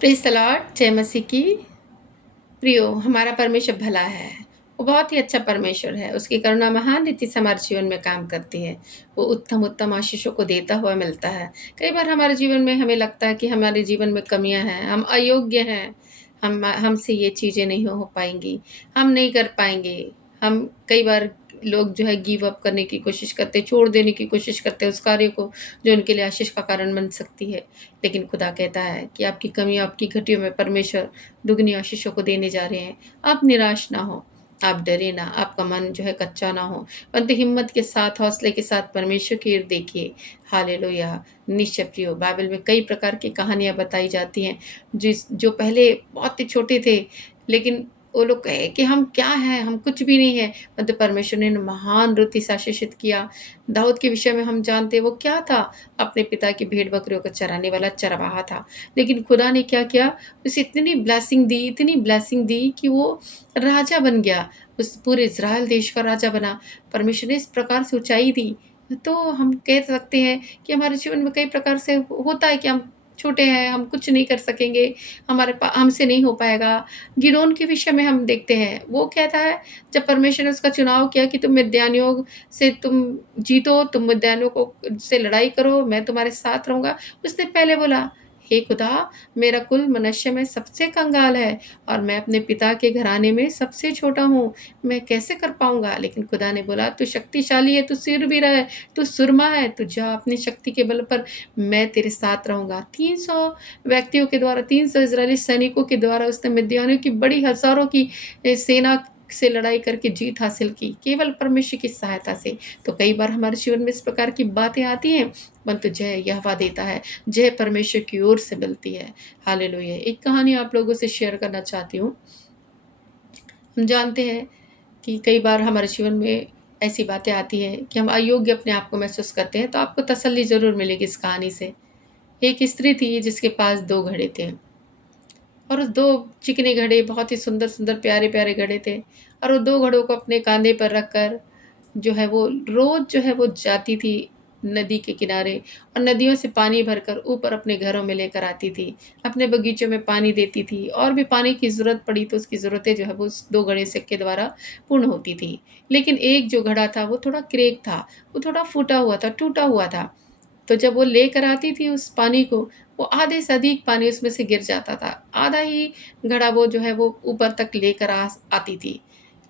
Praise the Lord, जय मसीह की। प्रियो, हमारा परमेश्वर भला है। वो बहुत ही अच्छा परमेश्वर है। उसकी करुणा महान रीति से हमारे जीवन में काम करती है। वो उत्तम-उत्तम आशीषों को देता हुआ मिलता है। कई बार हमारे जीवन में हमें लगता है कि हमारे जीवन में कमियाँ हैं, हम अयोग्य हैं, हमसे ये चीज़ें नहीं हो पाएँगी, हम नहीं कर पाएँगे। हम कई बार लोग जो है गिव अप करने की कोशिश करते हैं, छोड़ देने की कोशिश करते हैं उस कार्य को, जो उनके लिए आशीष का कारण बन सकती है। लेकिन खुदा कहता है कि आपकी कमियों, आपकी घटियों में परमेश्वर दुगनी आशीषों को देने जा रहे हैं। आप निराश ना हो, आप डरे ना, आपका मन जो है कच्चा ना हो, परंतु हिम्मत के साथ, हौसले के साथ परमेश्वर की ओर देखिए। हालेलुया! निश्चय प्रियो, बाइबल में कई प्रकार की कहानियाँ बताई जाती हैं, जो पहले बहुत ही छोटे थे, लेकिन वो लोग कहे कि हम क्या हैं? हम कुछ भी नहीं हैं, परंतु परमेश्वर ने महान रीति से आशीषित किया। दाऊद के विषय में हम जानते हैं, वो क्या था? अपने पिता की भेड़-बकरियों को चराने वाला चरवाहा था। लेकिन खुदा ने क्या किया? उसे इतनी ब्लेसिंग दी कि वो राजा बन गया, उस पूरे इज़राइल देश का राजा बना। परमेश्वर ने इस प्रकार से ऊँचाई दी। तो हम कह सकते हैं कि हमारे जीवन में कई प्रकार से होता है कि हम छोटे हैं, हम कुछ नहीं कर सकेंगे, हमसे नहीं हो पाएगा। गिदोन के विषय में हम देखते हैं, वो कहता है जब परमेश्वर ने उसका चुनाव किया कि तुम जीतो, तुम मिद्यानियों को से लड़ाई करो, मैं तुम्हारे साथ रहूँगा। उसने पहले बोला, हे खुदा, मेरा कुल मनुष्य में सबसे कंगाल है और मैं अपने पिता के घराने में सबसे छोटा हूँ, मैं कैसे कर पाऊँगा? लेकिन खुदा ने बोला, तू शक्तिशाली है, तू शूरवीर है, तू सुरमा है, तू जा अपनी शक्ति के बल पर, मैं तेरे साथ रहूँगा। 300 व्यक्तियों के द्वारा, 300 इज़रायली सैनिकों के द्वारा उसने मिद्यानियों की बड़ी हज़ारों की सेना से लड़ाई करके जीत हासिल की, केवल परमेश्वर की सहायता से। तो कई बार हमारे जीवन में इस प्रकार की बातें आती हैं, परंतु जय यहोवा देता है, जय परमेश्वर की ओर से मिलती है। हालेलुया! एक कहानी आप लोगों से शेयर करना चाहती हूँ। हम जानते हैं कि कई बार हमारे जीवन में ऐसी बातें आती हैं कि हम अयोग्य अपने आप को महसूस करते हैं, तो आपको तसल्ली ज़रूर मिलेगी इस कहानी से। एक स्त्री थी जिसके पास 2 घड़े थे और उस 2 चिकने घड़े बहुत ही सुंदर-सुंदर, प्यारे-प्यारे घड़े थे और वो 2 घड़ों को अपने काँधे पर रखकर जो है वो रोज़ जो है वो जाती थी नदी के किनारे और नदियों से पानी भरकर ऊपर अपने घरों में लेकर आती थी। अपने बगीचों में पानी देती थी और भी पानी की ज़रूरत पड़ी तो उसकी ज़रूरतें जो है वो उस 2 घड़े से के द्वारा पूर्ण होती थी। लेकिन एक जो घड़ा था वो थोड़ा क्रैक था, वो थोड़ा फूटा हुआ था, टूटा हुआ था। तो जब वो लेकर आती थी उस पानी को, वो आधे से अधिक पानी उसमें से गिर जाता था। आधा ही घड़ा वो जो है वो ऊपर तक लेकर आती थी।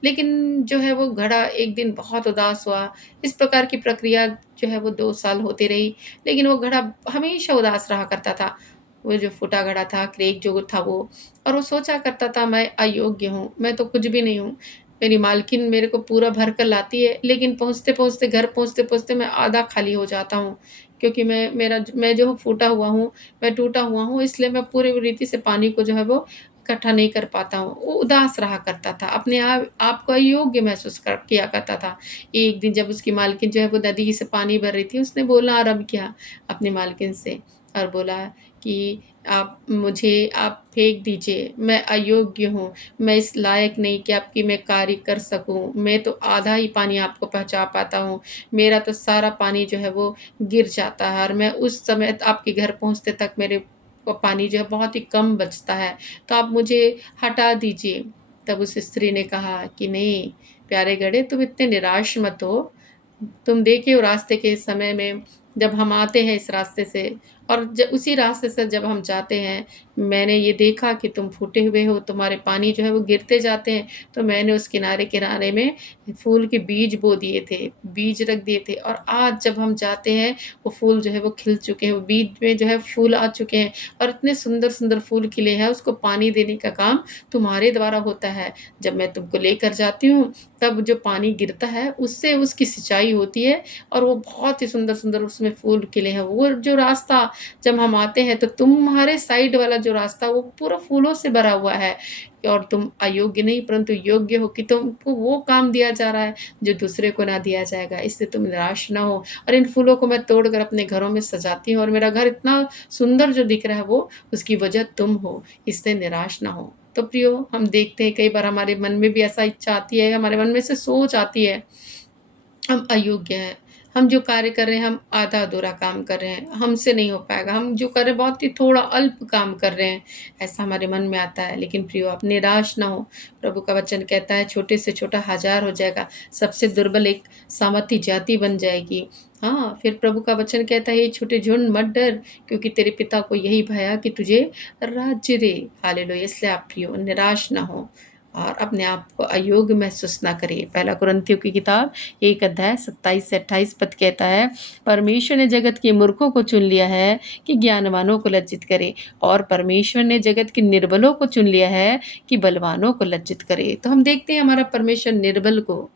लेकिन जो है वो घड़ा एक दिन बहुत उदास हुआ। इस प्रकार की प्रक्रिया जो है वो 2 साल होती रही, लेकिन वो घड़ा हमेशा उदास रहा करता था। वो जो फूटा घड़ा था, क्रैक जो था वो, और वो सोचा करता था मैं अयोग्य हूँ, मैं तो कुछ भी नहीं हूँ। मेरी मालकिन मेरे को पूरा भर कर लाती है, लेकिन पहुँचते-पहुँचते घर पहुँचते-पहुँचते मैं आधा खाली हो जाता हूँ। क्योंकि मैं जो फूटा हुआ हूँ, मैं टूटा हुआ हूँ, इसलिए मैं पूरी रीति से पानी को जो है वो इकट्ठा नहीं कर पाता हूँ। वो उदास रहा करता था, अपने आप को अयोग्य महसूस किया करता था। एक दिन जब उसकी मालकिन जो है वो नदी से पानी भर रही थी, उसने बोलना आरंभ किया अपनी मालकिन से और बोला कि आप फेंक दीजिए, मैं अयोग्य हूँ, मैं इस लायक नहीं कि आपकी मैं कार्य कर सकूँ, मैं तो आधा ही पानी आपको पहुँचा पाता हूँ, मेरा तो सारा पानी जो है वो गिर जाता है और मैं उस समय आपके घर पहुँचते तक मेरे को पानी जो है बहुत ही कम बचता है, तो आप मुझे हटा दीजिए। तब उस स्त्री ने कहा कि नहीं, प्यारे घड़े, तुम इतने निराश मत हो। तुम देखे हो रास्ते के समय में जब हम आते हैं इस रास्ते से और उसी रास्ते से जब हम जाते हैं, मैंने ये देखा कि तुम फूटे हुए हो, तुम्हारे पानी जो है वो गिरते जाते हैं, तो मैंने उस किनारे-किनारे में फूल के बीज बो दिए थे, बीज रख दिए थे और आज जब हम जाते हैं, वो फूल जो है वो खिल चुके हैं, वो बीज में जो है फूल आ चुके हैं और इतने सुंदर-सुंदर फूल खिले हैं, उसको पानी देने का काम तुम्हारे द्वारा होता है। जब मैं तुमको लेकर जाती हूँ, तब जो पानी गिरता है, उससे उसकी सिंचाई होती है और वो बहुत ही सुंदर-सुंदर उसमें फूल खिले हैं। वो जो रास्ता जब हम आते हैं, तो तुम्हारे साइड वाला जो रास्ता वो पूरा फूलों से भरा हुआ है और तुम अयोग्य नहीं परंतु योग्य हो कि तुमको वो काम दिया जा रहा है जो दूसरे को ना दिया जाएगा। इससे तुम निराश ना हो और इन फूलों को मैं तोड़कर अपने घरों में सजाती हूँ और मेरा घर इतना सुंदर जो दिख रहा है वो उसकी वजह तुम हो, इससे निराश ना हो। तो प्रियो, हम देखते हैं कई बार हमारे मन में भी ऐसा इच्छा आती है, हमारे मन में से सोच आती है हम अयोग्य हैं, हम जो कार्य कर रहे हैं, हम आधा-अधूरा काम कर रहे हैं, हमसे नहीं हो पाएगा। हम जो कर रहे हैं, बहुत ही थोड़ा अल्प काम कर रहे हैं, ऐसा हमारे मन में आता है। लेकिन प्रियो, आप निराश ना हो। प्रभु का वचन कहता है, छोटे से छोटा 1000 हो जाएगा, सबसे दुर्बल एक सामर्थी जाति बन जाएगी। हाँ, फिर प्रभु का वचन कहता है, ये छोटे झुंड मत डर, क्योंकि तेरे पिता को यही भया कि तुझे राज्य दे। हालेलुया! इसलिए आप प्रियो निराश ना हो और अपने आप को अयोग्य महसूस ना करिए। पहला कुरिन्थियों की किताब 1 अध्याय 27 से 28 पद कहता है, परमेश्वर ने जगत के मूर्खों को चुन लिया है कि ज्ञानवानों को लज्जित करे, और परमेश्वर ने जगत के निर्बलों को चुन लिया है कि बलवानों को लज्जित करे। तो हम देखते हैं, हमारा परमेश्वर निर्बल को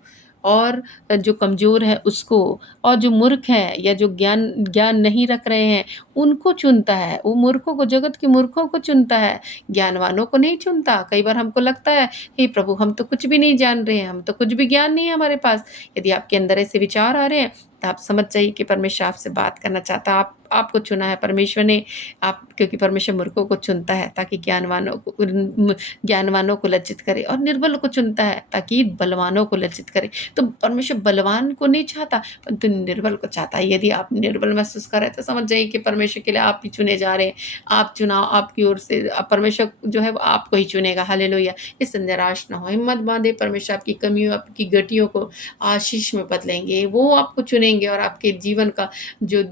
और जो कमज़ोर है उसको, और जो मूर्ख हैं या जो ज्ञान ज्ञान नहीं रख रहे हैं, उनको चुनता है। वो मूर्खों को, जगत के मूर्खों को चुनता है, ज्ञानवानों को नहीं चुनता। कई बार हमको लगता है, हे प्रभु, हम तो कुछ भी नहीं जान रहे हैं, हम तो कुछ भी ज्ञान नहीं है हमारे पास। यदि आपके अंदर ऐसे विचार आ रहे हैं, तो आप समझ जाइए कि परमेश्वर आपसे बात करना चाहता है। आपको चुना है परमेश्वर ने, आप, क्योंकि परमेश्वर मूर्खों को चुनता है ताकि ज्ञानवानों को लज्जित करे, और निर्बल को चुनता है ताकि बलवानों को लज्जित करे। तो परमेश्वर बलवान को नहीं चाहता, परंतु निर्बल को चाहता है। यदि आप निर्बल महसूस कर रहे हैं, तो समझ जाइए कि परमेश्वर के लिए आप ही चुने जा रहे हैं। आप चुनाव आपकी ओर से, परमेश्वर जो है वो आपको ही चुनेगा। हालेलुया! इससे निराश ना हो, हिम्मत बाँधे। परमेश्वर आपकी कमियों, आपकी गतियों को आशीष में बदलेंगे। वो आपको चुनेंगे और आपके जीवन का जो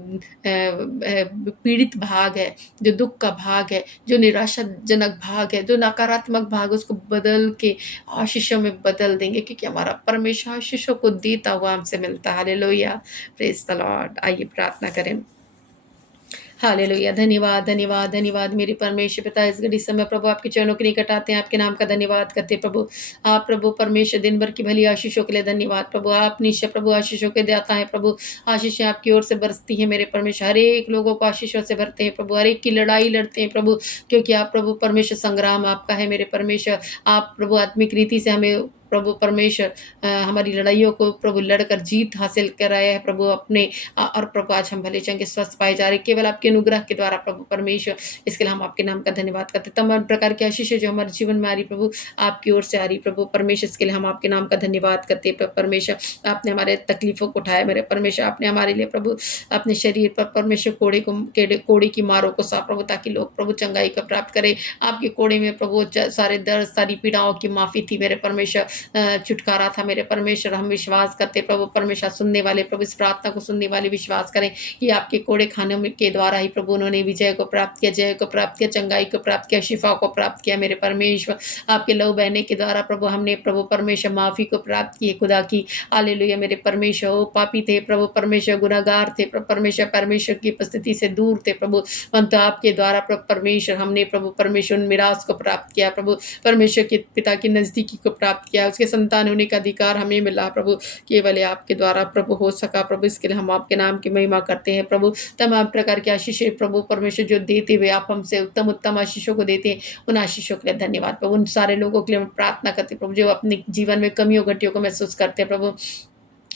पीड़ित भाग है, जो दुःख का भाग है, जो निराशाजनक भाग है, जो नकारात्मक भाग है, उसको बदल के आशीषों में बदल देंगे, क्योंकि हमारा परमेश्वर आशीषों को देता हुआ हमसे मिलता है। हालेलुया! Praise the Lord. आइए प्रार्थना करें। हालेलुया! धन्यवाद, धन्यवाद, धन्यवाद मेरे परमेश्वर पिता, इस घड़ी समय प्रभु आपके चरणों के निकट आते हैं, आपके नाम का धन्यवाद करते हैं प्रभु। आप प्रभु परमेश्वर दिन भर की भली आशीषों के लिए धन्यवाद प्रभु। आप निश्चय प्रभु आशीषों के दाता हैं प्रभु। आशीषें आपकी ओर से बरसती हैं मेरे परमेश्वर। हर एक लोगों को आशीषों से भरते हैं प्रभु, हर एक की लड़ाई लड़ते हैं प्रभु, क्योंकि आप प्रभु परमेश्वर संग्राम आपका है मेरे परमेश्वर। आप प्रभु आत्मिक रीति से हमें प्रभु परमेश्वर हमारी लड़ाइयों को प्रभु लड़कर जीत हासिल कराया है प्रभु अपने, और प्रभु आज हम भले चंगे स्वस्थ पाए जा रहे हैं केवल आपके अनुग्रह के द्वारा प्रभु परमेश्वर। इसके लिए हम आपके नाम का धन्यवाद करते हैं। तमाम प्रकार की आशीषें जो हमारे जीवन में आ रही प्रभु, आपकी ओर से आ रही प्रभु परमेश्वर, इसके लिए हम आपके नाम का धन्यवाद करते हैं परमेश्वर। आपने हमारे तकलीफों को उठाया मेरे परमेश्वर, आपने हमारे लिए प्रभु अपने शरीर पर परमेश्वर कोड़े की मारों को साफ प्रभु, ताकि लोग प्रभु चंगाई को प्राप्त करें। आपके कोड़े में प्रभु सारे दर्द, सारी पीड़ाओं की माफी थी मेरे परमेश्वर, छुटकारा था मेरे परमेश्वर। हम विश्वास करते प्रभु परमेश्वर, सुनने वाले प्रभु, इस प्रार्थना को सुनने वाले विश्वास करें कि आपके कोड़े खाने के द्वारा ही प्रभु उन्होंने विजय को प्राप्त किया, जय को प्राप्त किया, चंगाई को प्राप्त किया, शिफा को प्राप्त किया मेरे परमेश्वर। आपके लहू बहने के द्वारा प्रभु हमने प्रभु परमेश्वर माफी को प्राप्त किए खुदा की। हालेलुया मेरे परमेश्वर। ओ पापी थे प्रभु परमेश्वर, गुनाहगार थे प्रभु परमेश्वर, परमेश्वर की उपस्थिति से दूर थे प्रभु, परंतु आपके द्वारा प्रभु परमेश्वर हमने प्रभु परमेश्वर उन मिरास को प्राप्त किया प्रभु परमेश्वर के पिता की नजदीकी को प्राप्त किया, उसके संतान होने का अधिकार हमें मिला प्रभु, केवल आपके द्वारा प्रभु हो सका प्रभु। इसके लिए हम आपके नाम की महिमा करते हैं प्रभु। तमाम प्रकार की आशीषें प्रभु परमेश्वर जो देते हुए आप हमसे उत्तम उत्तम आशीषों को देते हैं, उन आशीषों के लिए धन्यवाद प्रभु। उन सारे लोगों के लिए हम प्रार्थना करते हैं प्रभु, जो अपने जीवन में कमियों घटियों को महसूस करते हैं प्रभु,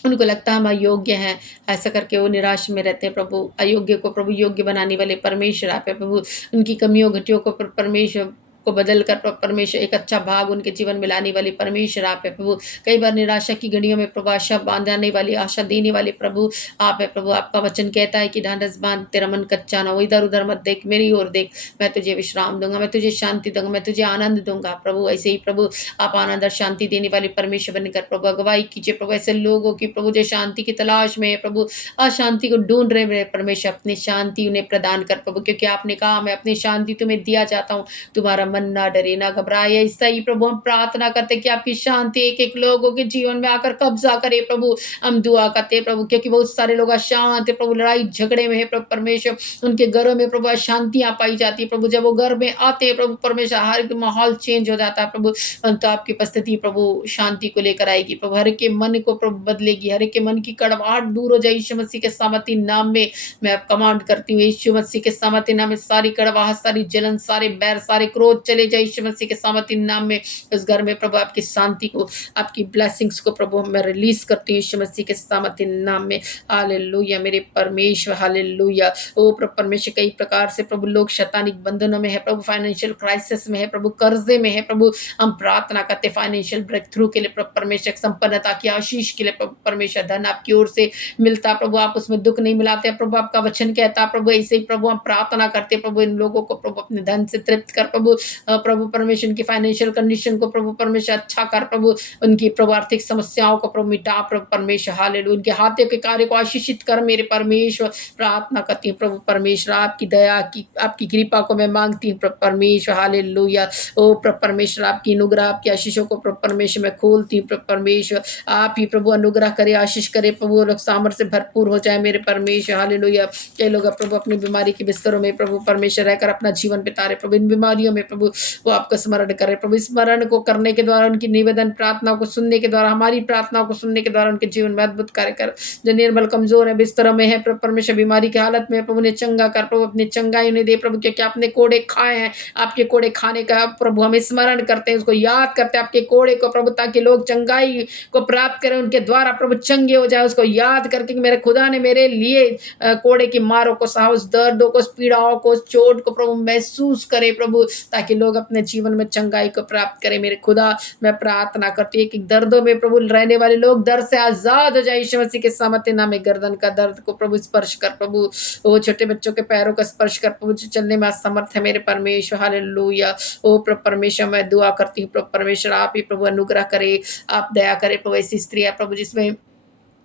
उनको लगता है हम अयोग्य हैं, ऐसा करके वो निराश में रहते हैं प्रभु। अयोग्य को प्रभु योग्य बनाने वाले परमेश्वर आप है प्रभु। उनकी कमियों घटियों को परमेश्वर को बदल कर परमेश्वर एक अच्छा भाग उनके जीवन में लाने वाले परमेश्वर आप है प्रभु। कई बार निराशा की घड़ियों में प्रभु आशा बांधने वाली, आशा देने वाले प्रभु आप है प्रभु। आपका वचन कहता है कि ढांढस बांध, तेरा मन कच्चा ना हो, इधर उधर मत देख, मेरी ओर देख, मैं तुझे विश्राम दूंगा, मैं तुझे शांति दूंगा, मैं तुझे आनंद दूंगा प्रभु। ऐसे ही प्रभु आप आनंद और शांति देने वाले परमेश्वर बनकर प्रभु अगुवाई कीजिए प्रभु ऐसे लोगों की प्रभु, जो शांति की तलाश में है प्रभु, अशांति को ढूंढ रहे मेरे परमेश्वर। अपनी शांति उन्हें प्रदान कर प्रभु, क्योंकि आपने कहा मैं अपनी शांति तुम्हें दिया जाता हूँ, तुम्हारा मन ना डरे ना घबराए। ऐसा ही प्रभु हम प्रार्थना करते कि आपकी शांति एक एक लोगों के जीवन में आकर कब्जा करे प्रभु। हम दुआ करते हैं प्रभु, क्योंकि बहुत सारे लोग अशांत है प्रभु, लड़ाई झगड़े में है प्रभु परमेश्वर, उनके घरों में प्रभु अशांतियां पाई जाती है प्रभु। जब वो घर में आते हैं प्रभु परमेश्वर, हर एक माहौल चेंज हो जाता है प्रभु, तो आपकी उपस्थिति प्रभु शांति को लेकर आएगी प्रभु। हर एक के मन को प्रभु बदलेगी, हर एक के मन की कड़वाहट दूर हो जाए यीशु मसीह के सामर्थी नाम में। मैं कमांड करती हूँ यीशु मसीह के सामर्थी नाम में, सारी कड़वाहट, सारी जलन, सारे बैर, सारे क्रोध लोग चले जाए यीशु मसीह के सामर्थी नाम में। उस घर में प्रभु आपकी शांति को, आपकी ब्लेसिंग्स को प्रभु मैं रिलीज करती हूँ यीशु मसीह के सामर्थी नाम में। हालेलुया मेरे परमेश्वर, हालेलुया। ओ प्रभु परमेश्वर, कई प्रकार से प्रभु लोग शैतानिक बंधनों में है प्रभु, फाइनेंशियल क्राइसिस में है प्रभु, कर्जे में है प्रभु। हम प्रार्थना करते फाइनेंशियल ब्रेक थ्रू के लिए प्रभु परमेश्वर, संपन्नता की आशीष के लिए प्रभु परमेश्वर। धन आपकी ओर से मिलता प्रभु, आप उसमें दुख नहीं मिलाते प्रभु, आपका वचन कहता प्रभु। ऐसे ही प्रभु हम प्रार्थना करते प्रभु, इन लोगों को प्रभु अपने धन से तृप्त कर प्रभु। प्रभु परमेश्वर की फाइनेंशियल कंडीशन को प्रभु परमेश्वर अच्छा कर प्रभु, उनकी प्रभु आर्थिक समस्याओं को प्रभु मिटा प्रभु परमेश्वर। हालेलुया उनके हाथों के कार्य को आशीषित कर मेरे परमेश्वर। प्रार्थना करती हूँ प्रभु परमेश्वर, आपकी दया की, आपकी कृपा को मैं मांगती हूँ प्रभु परमेश्वर। हालेलुया ओ प्रभु परमेश्वर, आपकी अनुग्रह, आपकी आशीषों को प्रभु परमेश्वर मैं खोलती हूँ प्रभु परमेश्वर। आप ही प्रभु अनुग्रह करे, आशीष करे प्रभु, लोग सामर्थ्य से भरपूर हो जाए मेरे परमेश्वर। हालेलुया कई लोग प्रभु अपनी बीमारी के बिस्तरों में प्रभु परमेश्वर रहकर अपना जीवन बिता प्रभु, इन बीमारियों में प्रभु वो आपका स्मरण करे प्रभु। स्मरण को करने के द्वारा, उनकी निवेदन प्रार्थना को सुनने के द्वारा, हमारी प्रार्थना को सुनने के द्वारा उनके जीवन में अद्भुत कार्य कर। जो निर्बल कमजोर है, बिस्तरों में है प्रभु परमेश्वर, बीमारी की हालत में प्रभु ने चंगा कर प्रभु, अपनी चंगाई उन्हें दे प्रभु, क्योंकि आपने कोड़े खाए हैं। आपके कोड़े खाने का प्रभु हमें स्मरण करते हैं, उसको याद करते हैं आपके कोड़े को प्रभु, ताकि लोग चंगाई को प्राप्त करें, उनके द्वारा प्रभु चंगे हो जाए। उसको याद करके कि मेरे खुदा ने मेरे लिए कोड़े की मारों को सहा, उस दर्दों को, उस पीड़ाओं को, उस चोट को प्रभु महसूस करे प्रभु, ताकि लोग अपने जीवन में चंगाई को प्राप्त करें मेरे खुदा। मैं प्रार्थना करती हूँ कि दर्दों में प्रभु रहने वाले लोग दर्द से आजाद हो जाए यीशु मसीह के सामर्थ्य नाम में। गर्दन का दर्द को प्रभु स्पर्श कर प्रभु, वो छोटे बच्चों के पैरों का स्पर्श कर प्रभु, जो चलने में असमर्थ है मेरे परमेश्वर। हालेलुया ओ प्रभु परमेश्वर, मैं दुआ करती हूँ प्रभु परमेश्वर, आप ही प्रभु अनुग्रह करे, आप दया करे प्रभु। ऐसी स्त्री है प्रभु जिसमें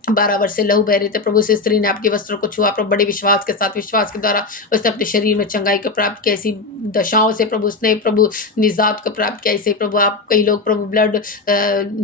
12 वर्ष से लहू बह रहे थे प्रभु, उस स्त्री ने आपके वस्त्रों को छुआ प्रभु, बड़े विश्वास के साथ, विश्वास के द्वारा उसने अपने शरीर में चंगाई को प्राप्त किया। ऐसी दशाओं से प्रभु उसने प्रभु निजात को प्राप्त किया। ऐसे प्रभु आप, कई लोग प्रभु ब्लड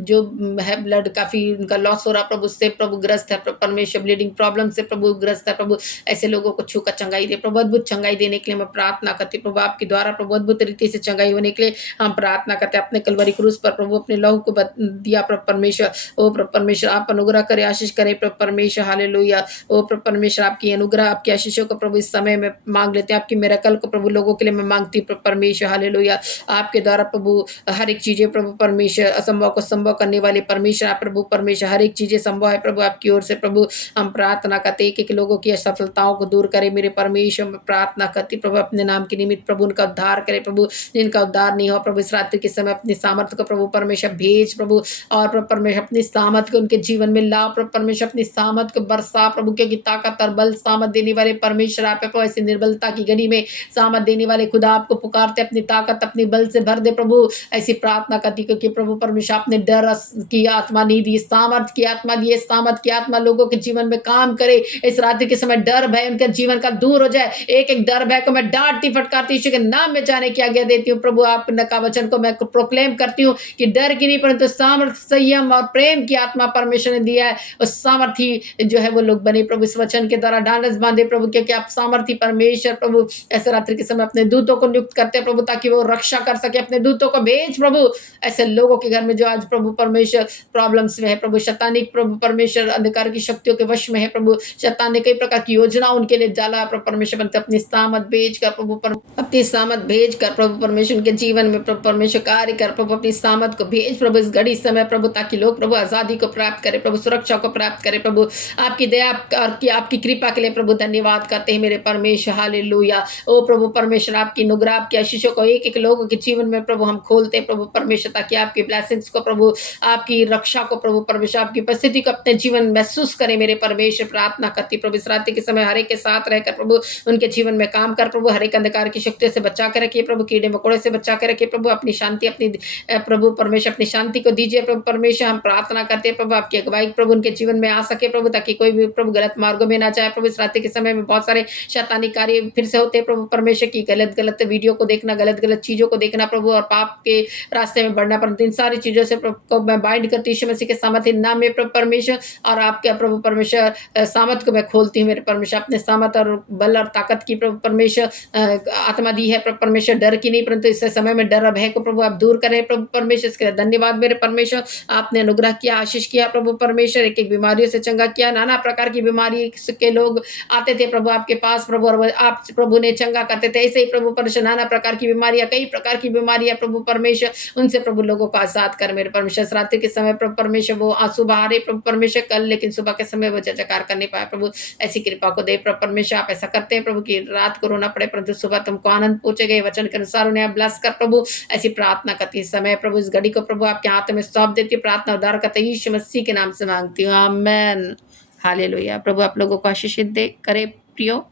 जो है, ब्लड काफ़ी उनका लॉस हो रहा प्रभु, उससे प्रभु ग्रस्त है प्रभु परमेश्वर, ब्लीडिंग प्रॉब्लम से प्रभु ग्रस्त है प्रभु। ऐसे लोगों को छू कर चंगाई दे प्रभु, अद्भुत चंगाई देने के लिए मैं प्रार्थना करती प्रभु, आपके द्वारा प्रभु अद्भुत रीति से चंगाई होने के लिए हम प्रार्थना करते हैं। अपने कलवरी क्रूस पर प्रभु अपने लहू को दिया प्रभु परमेश्वर। ओ प्रभु परमेश्वर, आप अनुग्रह करे, आशीष करे प्रभु परमेश्वर। हालेलुया ओ प्रभु परमेश्वर, आपकी अनुग्रह, आपकी आशीषों को प्रभु इस समय में मांग लेते हैं। आपकी मिरेकल को प्रभु लोगों के लिए मैं मांगती हूँ प्रभु परमेश्वर। हालेलुया आपके द्वारा प्रभु हर एक चीजें प्रभु परमेश्वर, असंभव को संभव करने वाले परमेश्वर आप प्रभु परमेश्वर, हर एक चीजें संभव है प्रभु आपकी ओर से प्रभु। हम प्रार्थना करते एक एक लोगों की असफलताओं को दूर करे मेरे परमेश्वर। मैं प्रार्थना करती प्रभु अपने नाम के निमित्त प्रभु उनका उद्धार करे प्रभु, जिनका उद्धार नहीं हो प्रभु इस रात्रि के समय अपनी सामर्थ्य को प्रभु परमेश्वर भेज प्रभु, और प्रभु परमेश्वर अपनी सामर्थ्य को उनके जीवन में ला प्रभु परमेश्वर, अपनी सामर्थ्य को बरसा प्रभु, क्योंकि ताकत और बल सामर्थ देने वाले परमेश्वर आप है प्रभु। ऐसी निर्बलता की घड़ी में सामर्थ देने वाले खुदा आपको पुकारते, अपनी ताकत अपनी बल से भर दे प्रभु। ऐसी प्रार्थना करती क्योंकि प्रभु परमेश्वर आपने डर की आत्मा नहीं दी, सामर्थ की आत्मा दी। सामर्थ की आत्मा लोगों के जीवन में काम करे इस रात्रि के समय। डर भय उनके जीवन का दूर हो जाए। एक एक डर भय को मैं डांटती फटकारती यीशु के नाम में जाने की आज्ञा देती हूँ प्रभु। आप का वचन को मैं प्रोक्लेम करती हूँ कि डर की नहीं परंतु सामर्थ, संयम और प्रेम की आत्मा परमेश्वर ने दिया है। उस सामर्थी जो है वो लोग बने प्रभु, इस वचन के द्वारा ढांढस बांधे प्रभु, क्योंकि आप सामर्थी परमेश्वर प्रभु। ऐसे रात्रि के समय अपने दूतों को नियुक्त करते प्रभु, ताकि वो रक्षा कर सके। अपने दूतों को भेज प्रभु ऐसे लोगों के घर में जो आज प्रभु परमेश्वर प्रॉब्लम्स में है प्रभु, शैतानिक प्रभु परमेश्वर अंधकार की शक्तियों के वश में है प्रभु। शैतान ने कई प्रकार की योजना उनके लिए डाला प्रभु परमेश्वर, बनते अपनी सामत भेज कर प्रभु, अपनी सामत भेज कर प्रभु परमेश्वर उनके जीवन में प्रभु परमेश्वर कार्य कर प्रभु। अपनी सामत को भेज प्रभु इस घड़ी समय प्रभु, ताकि लोग प्रभु आजादी को प्राप्त करें प्रभु, सुरक्षा को प्राप्त करें प्रभु। आपकी दया और आपकी कृपा के लिए प्रभु धन्यवाद करते हैं मेरे परमेश्वर। हालेलुया ओ प्रभु परमेश्वर, आपकी अनुग्रह आपकी आशीषों को एक एक लोगों के जीवन में प्रभु हम खोलते हैं प्रभु परमेश्वर, ताकि आपकी ब्लेसिंग्स को प्रभु, आपकी रक्षा को प्रभु परमेश्वर, आपकी उपस्थिति को अपने जीवन महसूस करें मेरे परमेश्वर। प्रार्थना करती प्रभु इस रात्रि के समय हर एक के साथ रहकर प्रभु उनके जीवन में काम कर प्रभु। हर एक अंधकार की शक्तियों से बचा कर रखिए प्रभु, कीड़े मकोड़े से बचा कर रखिए प्रभु। अपनी शांति, अपनी प्रभु परमेश्वर अपनी शांति को दीजिए प्रभु परमेश्वर। हम प्रार्थना करते हैं प्रभु आपकी अगुवाई प्रभु उनके जीवन में आ सके प्रभु, ताकि कोई भी प्रभु गलत मार्गों में ना जाए प्रभु। इस रात्रि के समय में बहुत सारे शैतानी कार्य फिर से होते हैं प्रभु परमेश्वर की, गलत गलत वीडियो को देखना, गलत गलत चीजों को देखना प्रभु, और पाप के रास्ते में बढ़ना। परंतु इन सारी चीजों से को मैं बाइंड करती यीशु मसीह के सामर्थ्य नाम में प्रभु परमेश्वर, और आपके प्रभु परमेश्वर सामर्थ को मैं खोलती हूँ मेरे परमेश्वर। अपने सामर्थ और बल और ताकत की प्रभु परमेश्वर आत्मा दी है प्रभु परमेश्वर, डर की नहीं परंतु इस समय में डर भय को प्रभु आप दूर करें प्रभु परमेश्वर। इसके लिए धन्यवाद मेरे परमेश्वर। आपने अनुग्रह किया, आशीष किया प्रभु परमेश्वर। एक एक बीमारियों से चंगा किया। नाना प्रकार की बीमारी के लोग आते थे प्रभु आपके पास प्रभु, और आप प्रभु ने चंगा करते थे। ऐसे ही प्रभु परमेश्वर नाना प्रकार की बीमारियाँ, कई प्रकार की बीमारियाँ प्रभु परमेश्वर, उनसे प्रभु लोगों को आज़ाद कर मेरे परमेश्वर। रात्रि के समय प्रभु परमेश्वर वो सुबह आ रहे प्रभु परमेश्वर कल, लेकिन सुबह के समय वो जय-जयकार कर नहीं पाया प्रभु। ऐसी कृपा को दे प्रभु परमेश्वर। आप ऐसा करते हैं प्रभु कि रात को रोना पड़े परंतु सुबह तुमको आनंद पहुँचेगा। ये वचन के अनुसार उन्हें आप ब्लेस कर प्रभु। ऐसी प्रार्थना करती इस समय प्रभु, इस घड़ी को प्रभु आपके हाथ में सौंप देती हूँ। प्रार्थना उद्धार करते यीशु मसीह के नाम से माँगती हूँ, आमीन। हालेलुया। प्रभु आप लोगों को आशीषित दे करे प्रियो।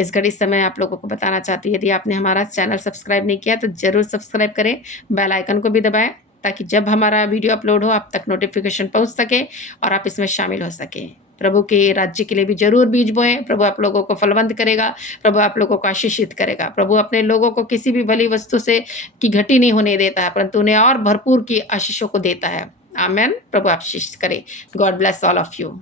इस घड़ी समय आप लोगों को बताना चाहती हूँ, यदि आपने हमारा चैनल सब्सक्राइब नहीं किया तो ज़रूर सब्सक्राइब करें, बेल आइकन को भी दबाएं ताकि जब हमारा वीडियो अपलोड हो आप तक नोटिफिकेशन पहुँच सके और आप इसमें शामिल हो सकें। प्रभु के राज्य के लिए भी जरूर बीज बोएं। प्रभु आप लोगों को फलवंत करेगा, प्रभु आप लोगों को आशीषित करेगा। प्रभु अपने लोगों को किसी भी भली वस्तु से की घटी नहीं होने देता है, परंतु उन्हें और भरपूर की आशीषों को देता है। आमेन। प्रभु आशीष करे। God bless all of you.